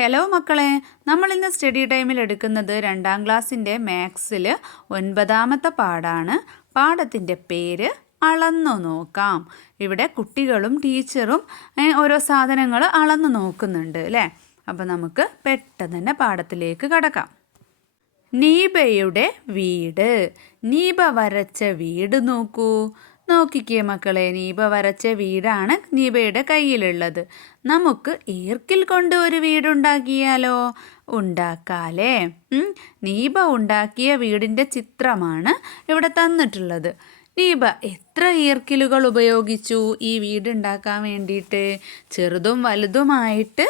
Hello മക്കളെ. നമ്മൾ ഇന്ന് സ്റ്റഡി ടൈമിൽ എടുക്കുന്നത് രണ്ടാം ക്ലാസ്സിന്റെ മാത്സിൽ ഒൻപതാമത്തെ പാടാണ് പാഠത്തിന്റെ പേര് അളന്നു നോക്കാം. ഇവിടെ കുട്ടികളും ടീച്ചറും ഓരോ സാധനങ്ങൾ അളന്നു നോക്കുന്നുണ്ട് അല്ലേ അപ്പോൾ നമുക്ക് പെട്ടെന്ന് തന്നെ പാഠത്തിലേക്ക് കടക്കാം. നീബയുടെ വീട്. നീബ വരച്ച വീട് നോക്കൂ. നോക്കിക്കേ മക്കളെ നീബ വരച്ച വീടാണ് നീബയുടെ കയ്യിലുള്ളത്. നമുക്ക് ഈർക്കിൽ കൊണ്ട് ഒരു വീടുണ്ടാക്കിയാലോ? ഉണ്ടാക്കാലേ. നീബ ഉണ്ടാക്കിയ വീടിന്റെ ചിത്രമാണ് ഇവിടെ തന്നിട്ടുള്ളത്. നീബ എത്ര ഈർക്കിലുകൾ ഉപയോഗിച്ചു ഈ വീടുണ്ടാക്കാൻ വേണ്ടിയിട്ട്? ചെറുതും വലുതുമായിട്ട്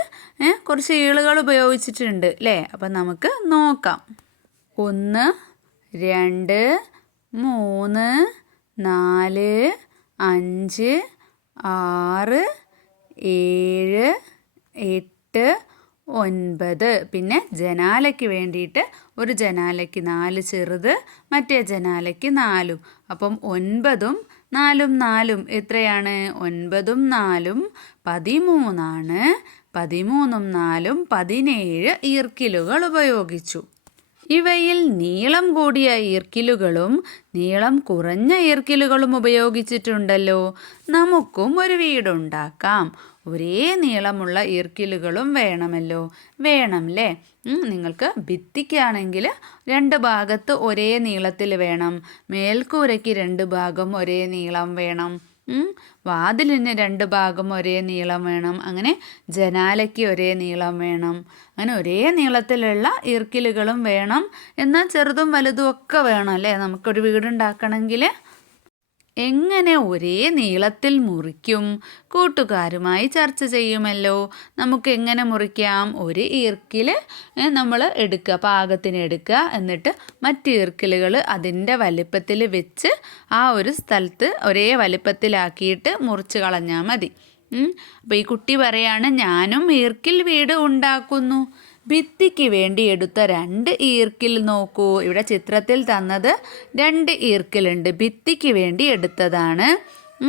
കുറച്ച് ഈളുകൾ ഉപയോഗിച്ചിട്ടുണ്ട് അല്ലേ അപ്പം നമുക്ക് നോക്കാം. ഒന്ന് രണ്ട് മൂന്ന് നാല് അഞ്ച് ആറ് ഏഴ് എട്ട് ഒൻപത്. പിന്നെ ജനാലയ്ക്ക് വേണ്ടിയിട്ട് ഒരു ജനാലയ്ക്ക് നാല് ചെറുത് മറ്റേ ജനാലയ്ക്ക് നാലും. അപ്പം ഒൻപതും നാലും നാലും എത്രയാണ്? ഒൻപതും നാലും പതിമൂന്നാണ്. പതിമൂന്നും നാലും പതിനേഴ് ഈർക്കിലുകൾ ഉപയോഗിച്ചു. ഇവയിൽ നീളം കൂടിയ ഈർക്കിലുകളും നീളം കുറഞ്ഞ ഈർക്കിലുകളും ഉപയോഗിച്ചിട്ടുണ്ടല്ലോ. നമുക്കും ഒരു വീടുണ്ടാക്കാം. ഒരേ നീളമുള്ള ഈർക്കിലുകളും വേണമല്ലോ. വേണമല്ലേ നിങ്ങൾക്ക് ഭിത്തിക്കാണെങ്കിൽ രണ്ട് ഭാഗത്ത് ഒരേ നീളത്തിൽ വേണം. മേൽക്കൂരയ്ക്ക് രണ്ട് ഭാഗം ഒരേ നീളം വേണം. വാതിലിന് രണ്ട് ഭാഗം ഒരേ നീളം വേണം. അങ്ങനെ ജനാലയ്ക്ക് ഒരേ നീളം വേണം. അങ്ങനെ ഒരേ നീളത്തിലുള്ള ഈർക്കിലുകളും വേണം. എന്നാൽ ചെറുതും വലുതും ഒക്കെ വേണം അല്ലേ? നമുക്കൊരു വീടുണ്ടാക്കണമെങ്കിൽ എങ്ങനെ ഒരേ നീളത്തിൽ മുറിക്കും? കൂട്ടുകാരുമായി ചർച്ച ചെയ്യുമല്ലോ. നമുക്ക് എങ്ങനെ മുറിക്കാം? ഒരു ഈർക്കിൽ നമ്മൾ എടുക്കുക പാകത്തിന് എടുക്കുക. എന്നിട്ട് മറ്റ് ഈർക്കിലുകൾ അതിന്റെ വലിപ്പത്തിൽ വെച്ച് ആ ഒരു സ്ഥലത്ത് ഒരേ വലിപ്പത്തിലാക്കിയിട്ട് മുറിച്ച് കളഞ്ഞാൽ മതി. അപ്പോൾ ഈ കുട്ടി പറയാണ് ഞാനും ഈർക്കിൽ വീട് ഉണ്ടാക്കുന്നു. ഭിത്തിക്ക് വേണ്ടി എടുത്ത രണ്ട് ഈർക്കിൽ നോക്കൂ. ഇവിടെ ചിത്രത്തിൽ തന്നത് രണ്ട് ഈർക്കിലുണ്ട്. ഭിത്തിക്ക് വേണ്ടി എടുത്തതാണ്.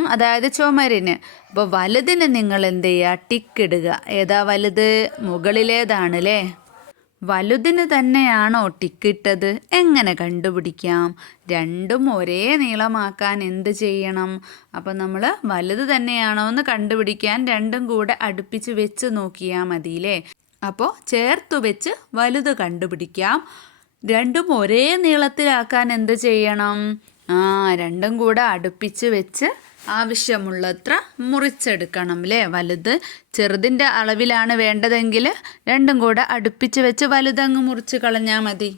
അതായത് ചുമരിന്. അപ്പോൾ വലുതിന് നിങ്ങൾ എന്ത് ചെയ്യുക? ടിക്ക് ഇടുക. ഏതാ വലുത്? മുകളിലേതാണ് അല്ലേ വലുതിന് തന്നെയാണോ ടിക്കിട്ടത് എങ്ങനെ കണ്ടുപിടിക്കാം? രണ്ടും ഒരേ നീളമാക്കാൻ എന്ത് ചെയ്യണം? അപ്പം നമ്മൾ വലുത് തന്നെയാണോ എന്ന് കണ്ടുപിടിക്കാൻ രണ്ടും കൂടെ അടുപ്പിച്ച് വെച്ച് നോക്കിയാൽ മതിയില്ലേ? അപ്പോൾ ചേർത്ത് വെച്ച് വലുത് കണ്ടുപിടിക്കാം. രണ്ടും ഒരേ നീളത്തിലാക്കാൻ എന്ത് ചെയ്യണം? ആ രണ്ടും കൂടെ അടുപ്പിച്ച് വെച്ച് ആവശ്യമുള്ളത്ര മുറിച്ചെടുക്കണം അല്ലേ വലുത്. ചെറുതിന്റെ അളവിലാണ് വേണ്ടതെങ്കിൽ രണ്ടും കൂടെ അടുപ്പിച്ച് വെച്ച് വലുതങ്ങ് മുറിച്ച് കളഞ്ഞാൽ മതി.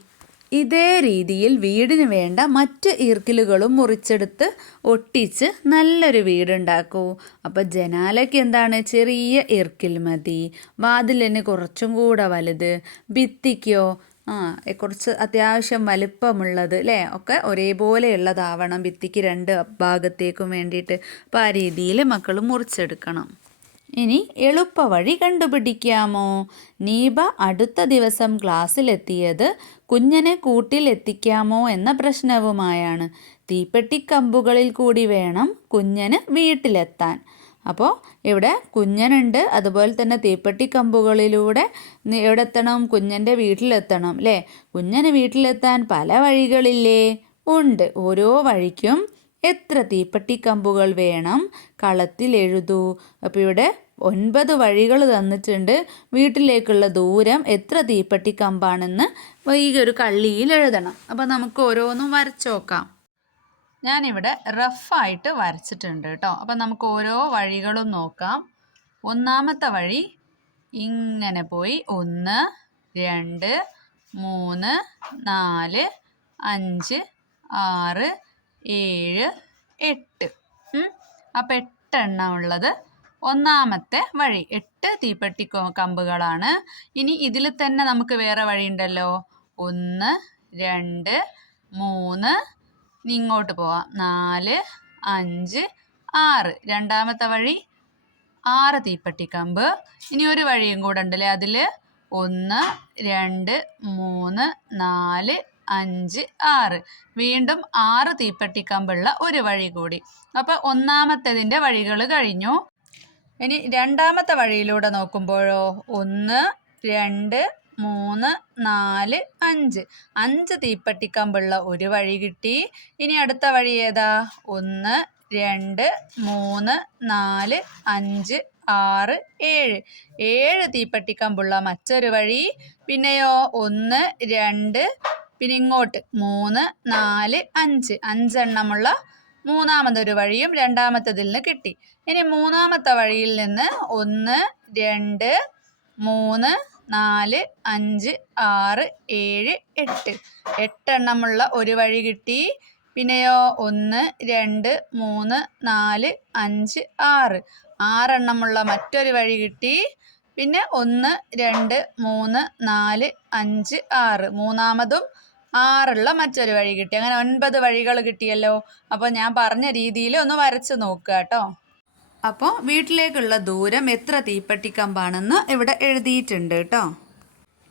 ഇതേ രീതിയിൽ വീടിന് വേണ്ട മറ്റ് ഈർക്കിലുകളും മുറിച്ചെടുത്ത് ഒട്ടിച്ച് നല്ലൊരു വീടുണ്ടാക്കൂ. അപ്പോൾ ജനാലയ്ക്ക് എന്താണ്? ചെറിയ ഈർക്കിൽ മതി. വാതിലിന് കുറച്ചും കൂടെ വലുത്. ഭിത്തിക്കോ? ആ കുറച്ച് അത്യാവശ്യം വലിപ്പമുള്ളത് അല്ലേ ഒക്കെ ഒരേപോലെ ഉള്ളതാവണം ഭിത്തിക്ക് രണ്ട് ഭാഗത്തേക്കും വേണ്ടിയിട്ട്. അപ്പോൾ ആ രീതിയിൽ മക്കൾ മുറിച്ചെടുക്കണം. ഇനി എളുപ്പവഴി കണ്ടുപിടിക്കാമോ? നീബ അടുത്ത ദിവസം ക്ലാസ്സിലെത്തിയത് കുഞ്ഞനെ കൂട്ടിൽ എത്തിക്കാമോ എന്ന പ്രശ്നവുമായാണ്. തീപ്പെട്ടിക്കമ്പുകളിൽ കൂടി വേണം കുഞ്ഞന് വീട്ടിലെത്താൻ. അപ്പോൾ ഇവിടെ കുഞ്ഞനുണ്ട്. അതുപോലെ തന്നെ തീപ്പെട്ടിക്കമ്പുകളിലൂടെ കമ്പുകളിലൂടെ എവിടെ എത്തണം കുഞ്ഞന്റെ വീട്ടിലെത്തണം അല്ലേ കുഞ്ഞന് വീട്ടിലെത്താൻ പല വഴികളില്ലേ? ഉണ്ട്. ഓരോ വഴിക്കും എത്ര തീപ്പെട്ടി കമ്പുകൾ വേണം? കളത്തിൽ എഴുതൂ. അപ്പോൾ ഇവിടെ ഒൻപത് വഴികൾ തന്നിട്ടുണ്ട്. വീട്ടിലേക്കുള്ള ദൂരം എത്ര തീപ്പെട്ടിക്കമ്പാണെന്ന് ഈ ഒരു കള്ളിയിൽ എഴുതണം. അപ്പോൾ നമുക്ക് ഓരോന്നും വരച്ചു നോക്കാം. ഞാനിവിടെ റഫായിട്ട് വരച്ചിട്ടുണ്ട് കേട്ടോ. അപ്പം നമുക്ക് ഓരോ വഴികളും നോക്കാം. ഒന്നാമത്തെ വഴി ഇങ്ങനെ പോയി. ഒന്ന് രണ്ട് മൂന്ന് നാല് അഞ്ച് ആറ് ഏഴ് എട്ട്. അപ്പം എട്ടെണ്ണം ഉള്ളത്. ഒന്നാമത്തെ വഴി എട്ട് തീപ്പെട്ടി കമ്പുകളാണ്. ഇനി ഇതിൽ തന്നെ നമുക്ക് വേറെ വഴിയുണ്ടല്ലോ ഒന്ന് രണ്ട് മൂന്ന്. ഇനി ഇങ്ങോട്ട് പോവാം. നാല് അഞ്ച് ആറ്. രണ്ടാമത്തെ വഴി ആറ് തീപ്പെട്ടി കമ്പ്. ഇനി ഒരു വഴിയും കൂടെ ഉണ്ടല്ലേ അതിൽ ഒന്ന് രണ്ട് മൂന്ന് നാല് അഞ്ച് ആറ്. വീണ്ടും ആറ് തീപ്പെട്ടി കമ്പുള്ള ഒരു വഴി കൂടി. അപ്പോൾ ഒന്നാമത്തേതിന്റെ വഴികൾ കഴിഞ്ഞു. ഇനി രണ്ടാമത്തെ വഴിയിലൂടെ നോക്കുമ്പോഴോ ഒന്ന് രണ്ട് മൂന്ന് നാല് അഞ്ച്. അഞ്ച് തീപ്പെട്ടിക്കമ്പുള്ള ഒരു വഴി കിട്ടി. ഇനി അടുത്ത വഴി ഏതാ? ഒന്ന് രണ്ട് മൂന്ന് നാല് അഞ്ച് ആറ് ഏഴ്. ഏഴ് തീപ്പെട്ടിക്കമ്പുള്ള മറ്റൊരു വഴി. പിന്നെയോ ഒന്ന് രണ്ട് പിന്നെ ഇങ്ങോട്ട് മൂന്ന് നാല് അഞ്ച്. അഞ്ചെണ്ണമുള്ള മൂന്നാമതൊരു വഴിയും രണ്ടാമത്തതിൽ നിന്ന് കിട്ടി. ഇനി മൂന്നാമത്തെ വഴിയിൽ നിന്ന് ഒന്ന് രണ്ട് മൂന്ന് നാല് അഞ്ച് ആറ് ഏഴ് എട്ട്. എട്ടെണ്ണമുള്ള ഒരു വഴി കിട്ടി. പിന്നെയോ ഒന്ന് രണ്ട് മൂന്ന് നാല് അഞ്ച് ആറ്. ആറെണ്ണമുള്ള മറ്റൊരു വഴി കിട്ടി. പിന്നെ ഒന്ന് രണ്ട് മൂന്ന് നാല് അഞ്ച് ആറ്. മൂന്നാമതും ആറുള്ള മറ്റൊരു വഴി കിട്ടി. അങ്ങനെ ഒൻപത് വഴികൾ കിട്ടിയല്ലോ. അപ്പോൾ ഞാൻ പറഞ്ഞ രീതിയിൽ ഒന്ന് വരച്ച് നോക്കുക കേട്ടോ. അപ്പോൾ വീട്ടിലേക്കുള്ള ദൂരം എത്ര തീപ്പെട്ടിക്കമ്പാണെന്ന് ഇവിടെ എഴുതിയിട്ടുണ്ട് കേട്ടോ.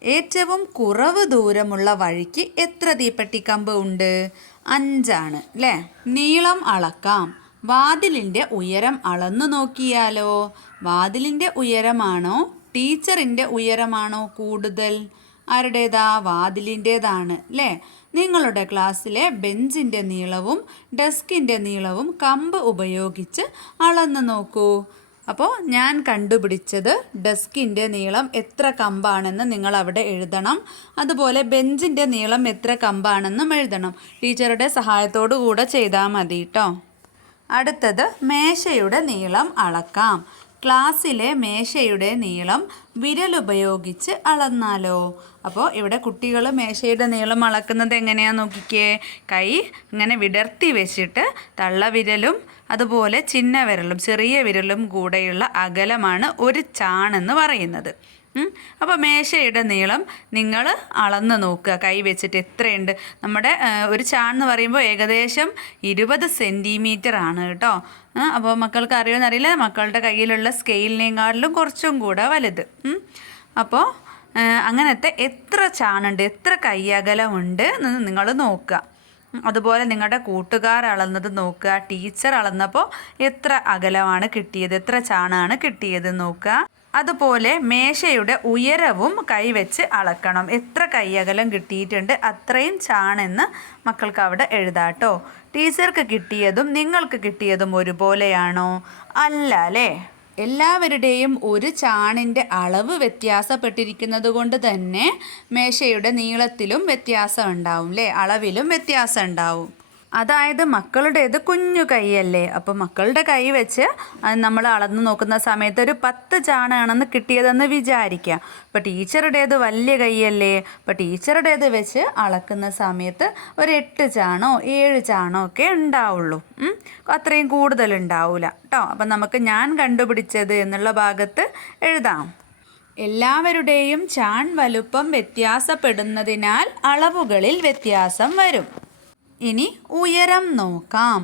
ഏറ്റവും കുറവ് ദൂരമുള്ള വഴിക്ക് എത്ര തീപ്പെട്ടിക്കമ്പ് ഉണ്ട്? അഞ്ചാണ് അല്ലേ നീളം അളക്കാം. വാതിലിന്റെ ഉയരം അളന്നു നോക്കിയാലോ? വാതിലിന്റെ ഉയരമാണോ? ടീച്ചറിന്റെ ഉയരമാണോ കൂടുതൽ? ആരുടേതാ? വാതിലിന്റേതാണ് അല്ലേ നിങ്ങളുടെ ക്ലാസ്സിലെ ബെഞ്ചിന്റെ നീളവും ഡെസ്കിന്റെ നീളവും കമ്പ് ഉപയോഗിച്ച് അളന്ന് നോക്കൂ. അപ്പോൾ ഞാൻ കണ്ടുപിടിച്ചത് ഡെസ്കിന്റെ നീളം എത്ര കമ്പാണെന്ന് നിങ്ങൾ അവിടെ എഴുതണം. അതുപോലെ ബെഞ്ചിന്റെ നീളം എത്ര കമ്പാണെന്നും എഴുതണം. ടീച്ചറുടെ സഹായത്തോടു കൂടെ ചെയ്താൽ മതി കേട്ടോ അടുത്തത് മേശയുടെ നീളം അളക്കാം. ക്ലാസ്സിലെ മേശയുടെ നീളം വിരലുപയോഗിച്ച് അളന്നാലോ അപ്പോൾ ഇവിടെ കുട്ടികൾ മേശയുടെ നീളം അളക്കുന്നത് എങ്ങനെയാണെന്ന് നോക്കിക്കേ കൈ ഇങ്ങനെ വിടർത്തി വെച്ചിട്ട് തള്ളവിരലും അതുപോലെ ചിന്ന വിരലും ചെറിയ വിരലും കൂടെയുള്ള അകലമാണ് ഒരു ചാണെന്ന് പറയുന്നത്. അപ്പോൾ മേശയുടെ നീളം നിങ്ങൾ അളന്ന് നോക്കുക. കൈ വെച്ചിട്ട് എത്രയുണ്ട്? നമ്മുടെ ഒരു ചാൺ എന്ന് പറയുമ്പോൾ ഏകദേശം ഇരുപത് സെന്റിമീറ്റർ ആണ് കേട്ടോ. അപ്പോൾ മക്കൾക്ക് അറിയുമെന്നറിയില്ല മക്കളുടെ കയ്യിലുള്ള സ്കെയിലിനേക്കാളിലും കുറച്ചും കൂടെ വലുത്. അപ്പോൾ അങ്ങനത്തെ എത്ര ചാണുണ്ട് എത്ര കയ്യകലമുണ്ട് എന്ന് നിങ്ങൾ നോക്കുക. അതുപോലെ നിങ്ങളുടെ കൂട്ടുകാർ അളന്നത് നോക്കുക. ടീച്ചർ അളന്നപ്പോൾ എത്ര അകലമാണ് കിട്ടിയത് എത്ര ചാണാണ് കിട്ടിയത് നോക്കുക. അതുപോലെ മേശയുടെ ഉയരവും കൈവച്ച് അളക്കണം. എത്ര കൈയകലം കിട്ടിയിട്ടുണ്ട് അത്രയും ചാണെന്ന് മക്കൾക്ക് അവിടെ എഴുതാട്ടോ. ടീച്ചർക്ക് കിട്ടിയതും നിങ്ങൾക്ക് കിട്ടിയതും ഒരുപോലെയാണോ? അല്ല അല്ലേ എല്ലാവരുടെയും ഒരു ചാണിന്റെ അളവ് വ്യത്യാസപ്പെട്ടിരിക്കുന്നത് കൊണ്ട് തന്നെ മേശയുടെ നീളത്തിലും വ്യത്യാസം ഉണ്ടാവും അല്ലേ? അളവിലും വ്യത്യാസം ഉണ്ടാവും. അതായത് മക്കളുടേത് കുഞ്ഞു കൈയല്ലേ? അപ്പോൾ മക്കളുടെ കൈ വെച്ച് നമ്മൾ അളന്ന് നോക്കുന്ന സമയത്ത് ഒരു പത്ത് ചാണാണെന്ന് കിട്ടിയതെന്ന് വിചാരിക്കുക അപ്പോൾ ടീച്ചറുടേത് വലിയ കൈയല്ലേ? അപ്പോൾ ടീച്ചറുടേത് വെച്ച് അളക്കുന്ന സമയത്ത് ഒരു എട്ട് ചാണോ ഏഴ് ചാണോ ഒക്കെ ഉണ്ടാവുള്ളൂ. അത്രയും കൂടുതൽ ഉണ്ടാവില്ല കേട്ടോ അപ്പം നമുക്ക് ഞാൻ കണ്ടുപിടിച്ചത് എന്നുള്ള ഭാഗത്ത് എഴുതാം. എല്ലാവരുടെയും ചാൺ വലുപ്പം വ്യത്യാസപ്പെടുന്നതിനാൽ അളവുകളിൽ വ്യത്യാസം വരും. ഇനി ഉയരം നോക്കാം.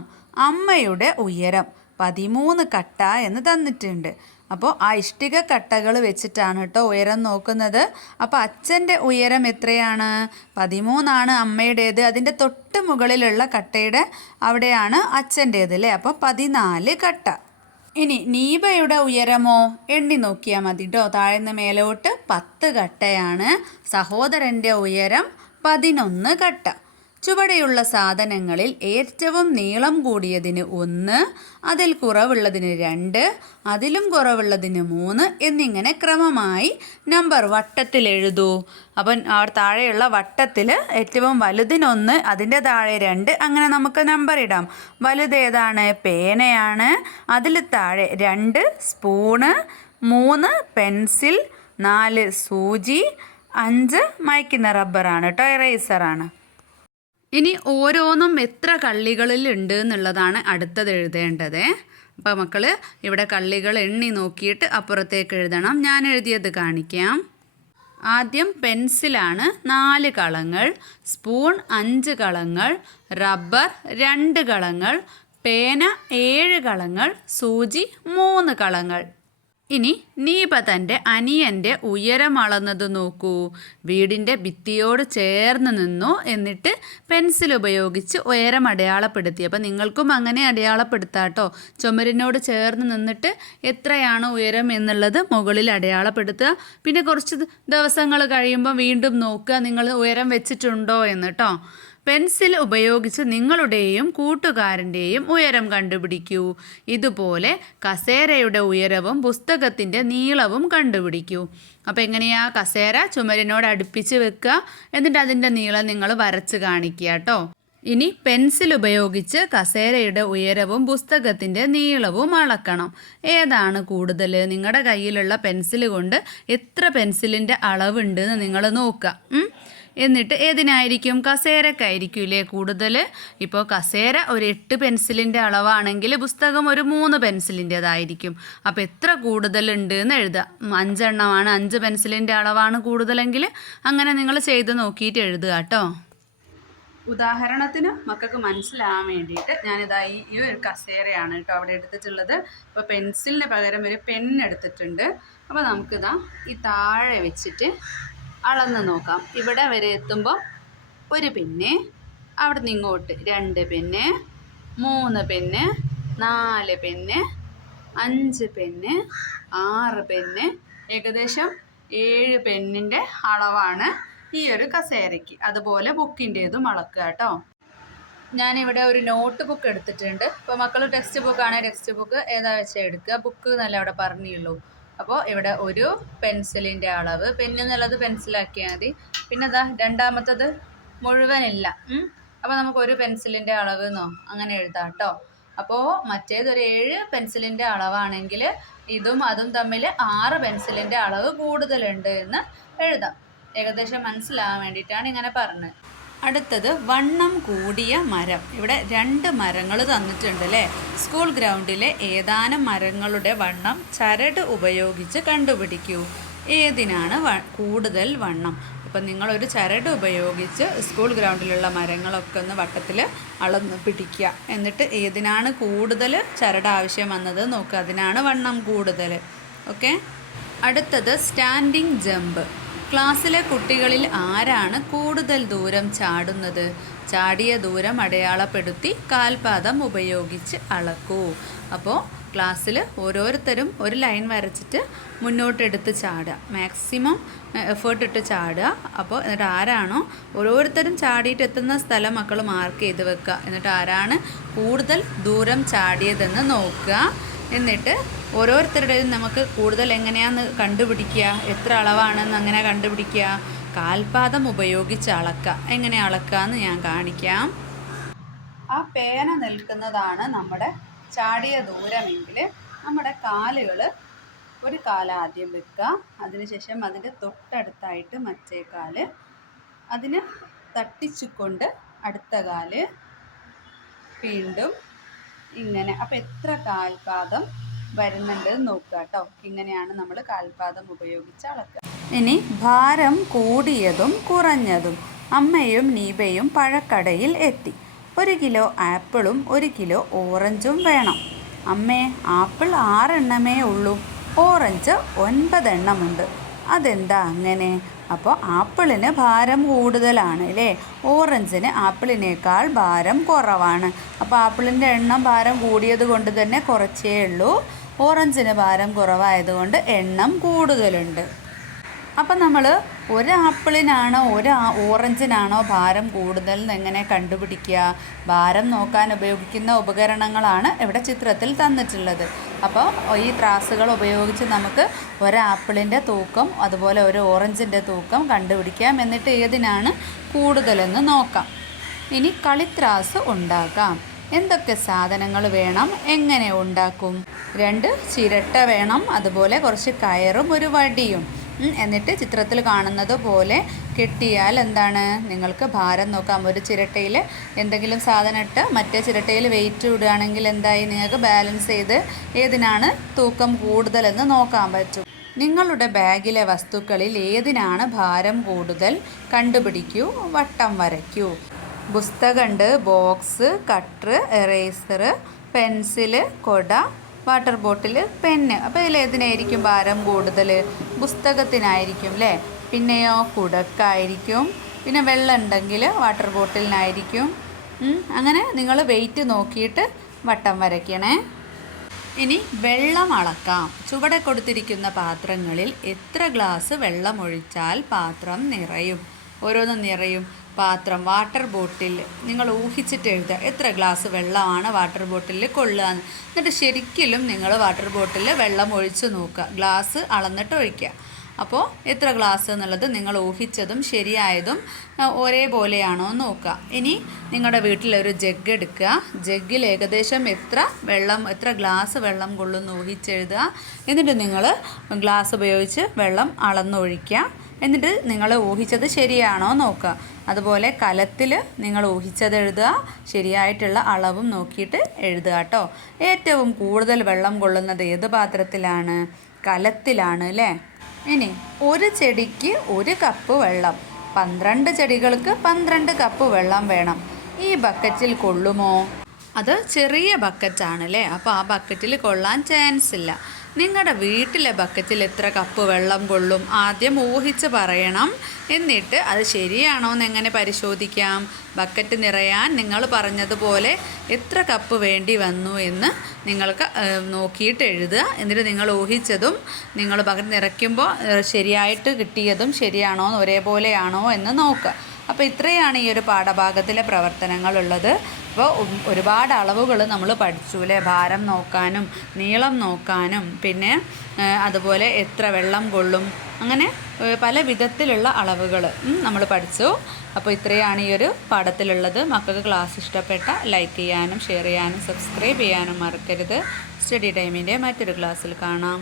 അമ്മയുടെ ഉയരം പതിമൂന്ന് കട്ട എന്ന് തന്നിട്ടുണ്ട്. അപ്പോൾ ആ ഇഷ്ടിക കട്ടകൾ വെച്ചിട്ടാണ് കേട്ടോ ഉയരം നോക്കുന്നത്. അപ്പോൾ അച്ഛന്റെ ഉയരം എത്രയാണ്? പതിമൂന്നാണ് അമ്മയുടേത്. അതിന്റെ തൊട്ട് മുകളിലുള്ള കട്ടയുടെ അവിടെയാണ് അച്ഛന്റേത് അല്ലേ? അപ്പോൾ പതിനാല് കട്ട. ഇനി നീബയുടെ ഉയരമോ? എണ്ണി നോക്കിയാൽ മതി കേട്ടോ. താഴ്ന്ന മേലോട്ട് പത്ത് കട്ടയാണ്. സഹോദരന്റെ ഉയരം പതിനൊന്ന് കട്ട. ചുവടെയുള്ള സാധനങ്ങളിൽ ഏറ്റവും നീളം കൂടിയതിന് ഒന്ന് അതിൽ കുറവുള്ളതിന് രണ്ട് അതിലും കുറവുള്ളതിന് മൂന്ന് എന്നിങ്ങനെ ക്രമമായി നമ്പർ വട്ടത്തിൽ എഴുതൂ. അപ്പം താഴെയുള്ള വട്ടത്തിൽ ഏറ്റവും വലുതിനൊന്ന് അതിന്റെ താഴെ രണ്ട് അങ്ങനെ നമുക്ക് നമ്പർ ഇടാം. വലുത് ഏതാണ്? പേനയാണ്. അതിൽ താഴെ രണ്ട് സ്പൂണ് മൂന്ന് പെൻസിൽ നാല് സൂചി അഞ്ച് മയക്കുന്ന റബ്ബറാണ് കേട്ടോ എറേസറാണ്. ഇനി ഓരോന്നും എത്ര കള്ളികളിൽ ഉണ്ട് എന്നുള്ളതാണ് അടുത്തത് എഴുതേണ്ടത്. അപ്പോൾ മക്കൾ ഇവിടെ കള്ളികൾ എണ്ണി നോക്കിയിട്ട് അപ്പുറത്തേക്ക് എഴുതണം. ഞാൻ എഴുതിയത് കാണിക്കാം. ആദ്യം പെൻസിലാണ് നാല് കളങ്ങൾ. സ്പൂൺ അഞ്ച് കളങ്ങൾ. റബ്ബർ രണ്ട് കളങ്ങൾ. പേന ഏഴ് കളങ്ങൾ. സൂചി മൂന്ന് കളങ്ങൾ. ഇനി നീപ തന്റെ അനിയന്റെ ഉയരം അളന്നത് നോക്കൂ. വീടിന്റെ ഭിത്തിയോട് ചേർന്ന് നിന്നു എന്നിട്ട് പെൻസിൽ ഉപയോഗിച്ച് ഉയരം അടയാളപ്പെടുത്തി. അപ്പോൾ നിങ്ങൾക്കും അങ്ങനെ അടയാളപ്പെടുത്താട്ടോ. ചുമരിനോട് ചേർന്ന് നിന്നിട്ട് എത്രയാണ് ഉയരം എന്നുള്ളത് മുകളിൽ അടയാളപ്പെടുത്തുക. പിന്നെ കുറച്ച് ദിവസങ്ങൾ കഴിയുമ്പോൾ വീണ്ടും നോക്കുക. നിങ്ങൾ ഉയരം വെച്ചിട്ടുണ്ടോ എന്ന് കേട്ടോ പെൻസിൽ ഉപയോഗിച്ച് നിങ്ങളുടെയും കൂട്ടുകാരന്റെയും ഉയരം കണ്ടുപിടിക്കൂ. ഇതുപോലെ കസേരയുടെ ഉയരവും പുസ്തകത്തിന്റെ നീളവും കണ്ടുപിടിക്കൂ. അപ്പോൾ എങ്ങനെയാ കസേര? ചുമരിനോട് അടുപ്പിച്ച് വെക്കുക. എന്നിട്ട് അതിന്റെ നീളം നിങ്ങൾ വരച്ച് കാണിക്കുക കേട്ടോ. ഇനി പെൻസിൽ ഉപയോഗിച്ച് കസേരയുടെ ഉയരവും പുസ്തകത്തിന്റെ നീളവും അളക്കണം. ഏതാണ് കൂടുതൽ? നിങ്ങളുടെ കയ്യിലുള്ള പെൻസിൽ കൊണ്ട് എത്ര പെൻസിലിന്റെ അളവുണ്ടെന്ന് നിങ്ങൾ നോക്കുക? എന്നിട്ട് ഏതിനായിരിക്കും? കസേരക്കായിരിക്കൂലേ കൂടുതൽ ഇപ്പോൾ കസേര ഒരു എട്ട് പെൻസിലിന്റെ അളവാണെങ്കിൽ പുസ്തകം ഒരു മൂന്ന് പെൻസിലിന്റെതായിരിക്കും അപ്പോൾ എത്ര കൂടുതലുണ്ട് എന്ന് എഴുതുക. അഞ്ചെണ്ണമാണ് അഞ്ച് പെൻസിലിന്റെ അളവാണ് കൂടുതലെങ്കിൽ അങ്ങനെ നിങ്ങൾ ചെയ്ത് നോക്കിയിട്ട് എഴുതുക കേട്ടോ. ഉദാഹരണത്തിന് മക്കൾക്ക് മനസ്സിലാവാൻ വേണ്ടിയിട്ട് ഞാനിതാ ഈ ഒരു കസേരയാണ് കേട്ടോ അവിടെ എടുത്തിട്ടുള്ളത്. അപ്പോൾ പെൻസിലിന് പകരം ഒരു പെൻ എടുത്തിട്ടുണ്ട്. അപ്പോൾ നമുക്കിതാ ഈ താഴെ വെച്ചിട്ട് അളന്ന് നോക്കാം. ഇവിടെ വരെ എത്തുമ്പോൾ ഒരു പിന്ന് അവിടെ നിന്ന് ഇങ്ങോട്ട് രണ്ട് പിന്ന് മൂന്ന് പിന്ന് നാല് പിന്ന് അഞ്ച് പെന്ന് ആറ് പെന്ന്. ഏകദേശം ഏഴ് പെന്നിന്റെ അളവാണ് ഈ ഒരു കസേരയ്ക്ക്. അതുപോലെ ബുക്കിന്റേതും അളക്കുക കേട്ടോ. ഞാനിവിടെ ഒരു നോട്ട് ബുക്ക് എടുത്തിട്ടുണ്ട്. ഇപ്പോൾ മക്കൾ ടെക്സ്റ്റ് ബുക്കാണെങ്കിൽ ടെക്സ്റ്റ് ബുക്ക് ഏതാ വെച്ചാൽ എടുക്കുക. ബുക്ക് എന്നല്ല അവിടെ പറഞ്ഞുള്ളൂ അപ്പോൾ ഇവിടെ ഒരു പെൻസിലിന്റെ അളവ്. പെന്ന് എന്നുള്ളത് പെൻസിലാക്കിയാൽ മതി. പിന്നെ അതാ രണ്ടാമത്തത് മുഴുവനില്ല. അപ്പോൾ നമുക്ക് ഒരു പെൻസിലിന്റെ അളവ് എന്നോ അങ്ങനെ എഴുതാം കേട്ടോ. അപ്പോൾ മറ്റേതൊരു ഏഴ് പെൻസിലിന്റെ അളവാണെങ്കിൽ ഇതും അതും തമ്മിൽ ആറ് പെൻസിലിന്റെ അളവ് കൂടുതലുണ്ട് എന്ന് എഴുതാം. ഏകദേശം മനസ്സിലാവാൻ വേണ്ടിയിട്ടാണ് ഇങ്ങനെ പറഞ്ഞത്. അടുത്തത് വണ്ണം കൂടിയ മരം. ഇവിടെ രണ്ട് മരങ്ങൾ തന്നിട്ടുണ്ട് അല്ലേ സ്കൂൾ ഗ്രൗണ്ടിലെ ഏതാനും മരങ്ങളുടെ വണ്ണം ചരട് ഉപയോഗിച്ച് കണ്ടുപിടിക്കൂ. ഏതിനാണ് കൂടുതൽ വണ്ണം? അപ്പം നിങ്ങളൊരു ചരട് ഉപയോഗിച്ച് സ്കൂൾ ഗ്രൗണ്ടിലുള്ള മരങ്ങളൊക്കെ ഒന്ന് വട്ടത്തിൽ അളന്ന് പിടിക്കുക എന്നിട്ട് ഏതിനാണ് കൂടുതൽ ചരട് ആവശ്യം വന്നത് നോക്കുക അതിനാണ് വണ്ണം കൂടുതൽ. ഓക്കെ? അടുത്തത് സ്റ്റാൻഡിങ് ജമ്പ്. ക്ലാസ്സിലെ കുട്ടികളിൽ ആരാണ് കൂടുതൽ ദൂരം ചാടുന്നത്? ചാടിയ ദൂരം അടയാളപ്പെടുത്തി കാൽപാദം ഉപയോഗിച്ച് അളക്കൂ. അപ്പോൾ ക്ലാസ്സിൽ ഓരോരുത്തരും ഒരു ലൈൻ വരച്ചിട്ട് മുന്നോട്ടെടുത്ത് ചാടുക. മാക്സിമം എഫേർട്ട് ഇട്ട് ചാടുക. അപ്പോൾ എന്നിട്ട് ആരാണോ ഓരോരുത്തരും ചാടിയിട്ട് എത്തുന്ന സ്ഥലം മക്കൾ മാർക്ക് ചെയ്ത് വെക്കുക. എന്നിട്ട് ആരാണ് കൂടുതൽ ദൂരം ചാടിയതെന്ന് നോക്കുക. എന്നിട്ട് ഓരോരുത്തരുടെയും നമുക്ക് കൂടുതൽ എങ്ങനെയാന്ന് കണ്ടുപിടിക്കുക എത്ര അളവാണെന്ന് അങ്ങനെ കണ്ടുപിടിക്കുക കാൽപാദം ഉപയോഗിച്ച് അളക്കുക എങ്ങനെ അളക്കുക എന്ന് ഞാൻ കാണിക്കാം. ആ പേന നിൽക്കുന്നതാണ് നമ്മുടെ ചാടിയ ദൂരമെങ്കിൽ നമ്മുടെ കാലുകൾ ഒരു കാലാദ്യം വെക്കുക. അതിനുശേഷം അതിന്റെ തൊട്ടടുത്തായിട്ട് മറ്റേ കാൽ അതിന് തട്ടിച്ചുകൊണ്ട് അടുത്ത കാൽ വീണ്ടും ഇങ്ങനെ. അപ്പം എത്ര കാൽപാദം വരുന്നുണ്ട് നോക്കുക കേട്ടോ. ഇങ്ങനെയാണ് നമ്മൾ കാൽപാദം ഉപയോഗിച്ച് അളക്കുക. ഇനി ഭാരം കൂടിയതും കുറഞ്ഞതും അമ്മയും നീബയും പഴക്കടയിൽ എത്തി. ഒരു കിലോ ആപ്പിളും ഒരു കിലോ ഓറഞ്ചും വേണം. അമ്മേ ആപ്പിൾ ആറെണ്ണമേ ഉള്ളൂ. ഓറഞ്ച് ഒൻപതെണ്ണമുണ്ട്. അതെന്താ അങ്ങനെ? അപ്പോൾ ആപ്പിളിന് ഭാരം കൂടുതലാണ് അല്ലേ? ഓറഞ്ചിന് ആപ്പിളിനേക്കാൾ ഭാരം കുറവാണ്. അപ്പോൾ ആപ്പിളിന്റെ എണ്ണം ഭാരം കൂടിയത് കൊണ്ട് തന്നെ കുറച്ചേ ഉള്ളൂ. ഓറഞ്ചിന് ഭാരം കുറവായതുകൊണ്ട് എണ്ണം കൂടുതലുണ്ട്. അപ്പം നമ്മൾ ഒരു ആപ്പിളിനാണോ ഒരു ഓറഞ്ചിനാണോ ഭാരം കൂടുതൽ എങ്ങനെ കണ്ടുപിടിക്കുക? ഭാരം നോക്കാൻ ഉപയോഗിക്കുന്ന ഉപകരണങ്ങളാണ് ഇവിടെ ചിത്രത്തിൽ തന്നിട്ടുള്ളത്. അപ്പോൾ ഈ ത്രാസുകൾ ഉപയോഗിച്ച് നമുക്ക് ഒരാപ്പിളിന്റെ തൂക്കം അതുപോലെ ഒരു ഓറഞ്ചിന്റെ തൂക്കം കണ്ടുപിടിക്കാം. എന്നിട്ട് ഏതിനാണ് കൂടുതലെന്ന് നോക്കാം. ഇനി കളിത്രാസ് ഉണ്ടാക്കാം. എന്തൊക്കെ സാധനങ്ങൾ വേണം എങ്ങനെ ഉണ്ടാക്കും? രണ്ട് ചിരട്ട വേണം അതുപോലെ കുറച്ച് കയറും ഒരു വടിയും. എന്നിട്ട് ചിത്രത്തിൽ കാണുന്നത് പോലെ കെട്ടിയാൽ എന്താണ്? നിങ്ങൾക്ക് ഭാരം നോക്കാം. ഒരു ചിരട്ടയിൽ എന്തെങ്കിലും സാധനം ഇട്ട് മറ്റേ ചിരട്ടയിൽ വെയിറ്റ് ഇടുകയാണെങ്കിൽ എന്തായി? നിങ്ങൾക്ക് ബാലൻസ് ചെയ്ത് ഏതിനാണ് തൂക്കം കൂടുതലെന്ന് നോക്കാൻ പറ്റും. നിങ്ങളുടെ ബാഗിലെ വസ്തുക്കളിൽ ഏതിനാണ് ഭാരം കൂടുതൽ കണ്ടുപിടിക്കൂ? വട്ടം വരയ്ക്കൂ. പുസ്തകമുണ്ട്. ബോക്സ് കട്ടർ എറേസർ പെൻസിൽ കൊട വാട്ടർ ബോട്ടിൽ പെന്ന്. അപ്പോൾ ഇതിൽ ഏതിനായിരിക്കും ഭാരം കൂടുതൽ? പുസ്തകത്തിനായിരിക്കും അല്ലേ പിന്നെയോ കുടക്കായിരിക്കും. പിന്നെ വെള്ളം ഉണ്ടെങ്കിൽ വാട്ടർ ബോട്ടിലിനായിരിക്കും. അങ്ങനെ നിങ്ങൾ വെയിറ്റ് നോക്കിയിട്ട് വട്ടം വരയ്ക്കണേ. ഇനി വെള്ളം അളക്കാം. ചുവടെ കൊടുത്തിരിക്കുന്ന പാത്രങ്ങളിൽ എത്ര ഗ്ലാസ് വെള്ളം ഒഴിച്ചാൽ പാത്രം നിറയും? ഓരോന്നും നിറയും. പാത്രം വാട്ടർ ബോട്ടിൽ നിങ്ങൾ ഊഹിച്ചിട്ട് എഴുതുക. എത്ര ഗ്ലാസ് വെള്ളമാണ് വാട്ടർ ബോട്ടിലിൽ കൊള്ളുക എന്നിട്ട് ശരിക്കലും നിങ്ങൾ വാട്ടർ ബോട്ടിലിൽ വെള്ളം ഒഴിച്ച് നോക്കുക. ഗ്ലാസ് അളന്നിട്ട് ഒഴിക്കുക. അപ്പോൾ എത്ര ഗ്ലാസ് എന്നുള്ളത് നിങ്ങൾ ഊഹിച്ചതും ശരിയായതും ഒരേപോലെയാണോ എന്ന് നോക്കുക. ഇനി നിങ്ങളുടെ വീട്ടിലൊരു ജഗ് എടുക്കുക. ജഗ്ഗിൽ ഏകദേശം എത്ര വെള്ളം എത്ര ഗ്ലാസ് വെള്ളം കൊള്ളുമെന്ന് ഊഹിച്ചെഴുതുക എന്നിട്ട് നിങ്ങൾ ഗ്ലാസ് ഉപയോഗിച്ച് വെള്ളം അളന്നൊഴിക്കുക. എന്നിട്ട് നിങ്ങൾ ഊഹിച്ചത് ശരിയാണോ നോക്കുക. അതുപോലെ കലത്തിൽ നിങ്ങൾ ഊഹിച്ചത് എഴുതുക. ശരിയായിട്ടുള്ള അളവും നോക്കിയിട്ട് എഴുതുക കേട്ടോ. ഏറ്റവും കൂടുതൽ വെള്ളം കൊള്ളുന്നത് ഏത് പാത്രത്തിലാണ്? കലത്തിലാണ് അല്ലേ? ഇനി ഒരു ചെടിക്ക് ഒരു കപ്പ് വെള്ളം. പന്ത്രണ്ട് ചെടികൾക്ക് പന്ത്രണ്ട് കപ്പ് വെള്ളം വേണം. ഈ ബക്കറ്റിൽ കൊള്ളുമോ? അത് ചെറിയ ബക്കറ്റാണ് അല്ലേ? അപ്പോൾ ആ ബക്കറ്റിൽ കൊള്ളാൻ ചാൻസ് ഇല്ല. നിങ്ങളുടെ വീട്ടിലെ ബക്കറ്റിൽ എത്ര കപ്പ് വെള്ളം കൊള്ളും? ആദ്യം ഊഹിച്ച് പറയണം. എന്നിട്ട് അത് ശരിയാണോ എന്ന് എങ്ങനെ പരിശോധിക്കാം? ബക്കറ്റ് നിറയാൻ നിങ്ങൾ പറഞ്ഞതുപോലെ എത്ര കപ്പ് വേണ്ടി വന്നു എന്ന് നിങ്ങൾക്ക് നോക്കിയിട്ട് എഴുതുക. എന്നിട്ട് നിങ്ങൾ ഊഹിച്ചതും നിങ്ങൾ ബക്കറ്റ് നിറയ്ക്കുമ്പോൾ ശരിയായിട്ട് കിട്ടിയതും ശരിയാണോ ഒരേപോലെയാണോ എന്ന് നോക്കുക. അപ്പോൾ ഇത്രയാണ് ഈ ഒരു പാഠഭാഗത്തിലെ പ്രവർത്തനങ്ങളുള്ളത്. അപ്പോൾ ഒരുപാട് അളവുകൾ നമ്മൾ പഠിച്ചു അല്ലേ ഭാരം നോക്കാനും നീളം നോക്കാനും പിന്നെ അതുപോലെ എത്ര വെള്ളം കൊള്ളും അങ്ങനെ പല വിധത്തിലുള്ള അളവുകൾ നമ്മൾ പഠിച്ചു. അപ്പോൾ ഇത്രയാണ് ഈ ഒരു പാഠത്തിലുള്ളത്. മക്കൾക്ക് ക്ലാസ് ഇഷ്ടപ്പെട്ട ലൈക്ക് ചെയ്യാനും ഷെയർ ചെയ്യാനും സബ്സ്ക്രൈബ് ചെയ്യാനും മറക്കരുത്. സ്റ്റഡി ടൈമിന്റെ മറ്റൊരു ക്ലാസ്സിൽ കാണാം.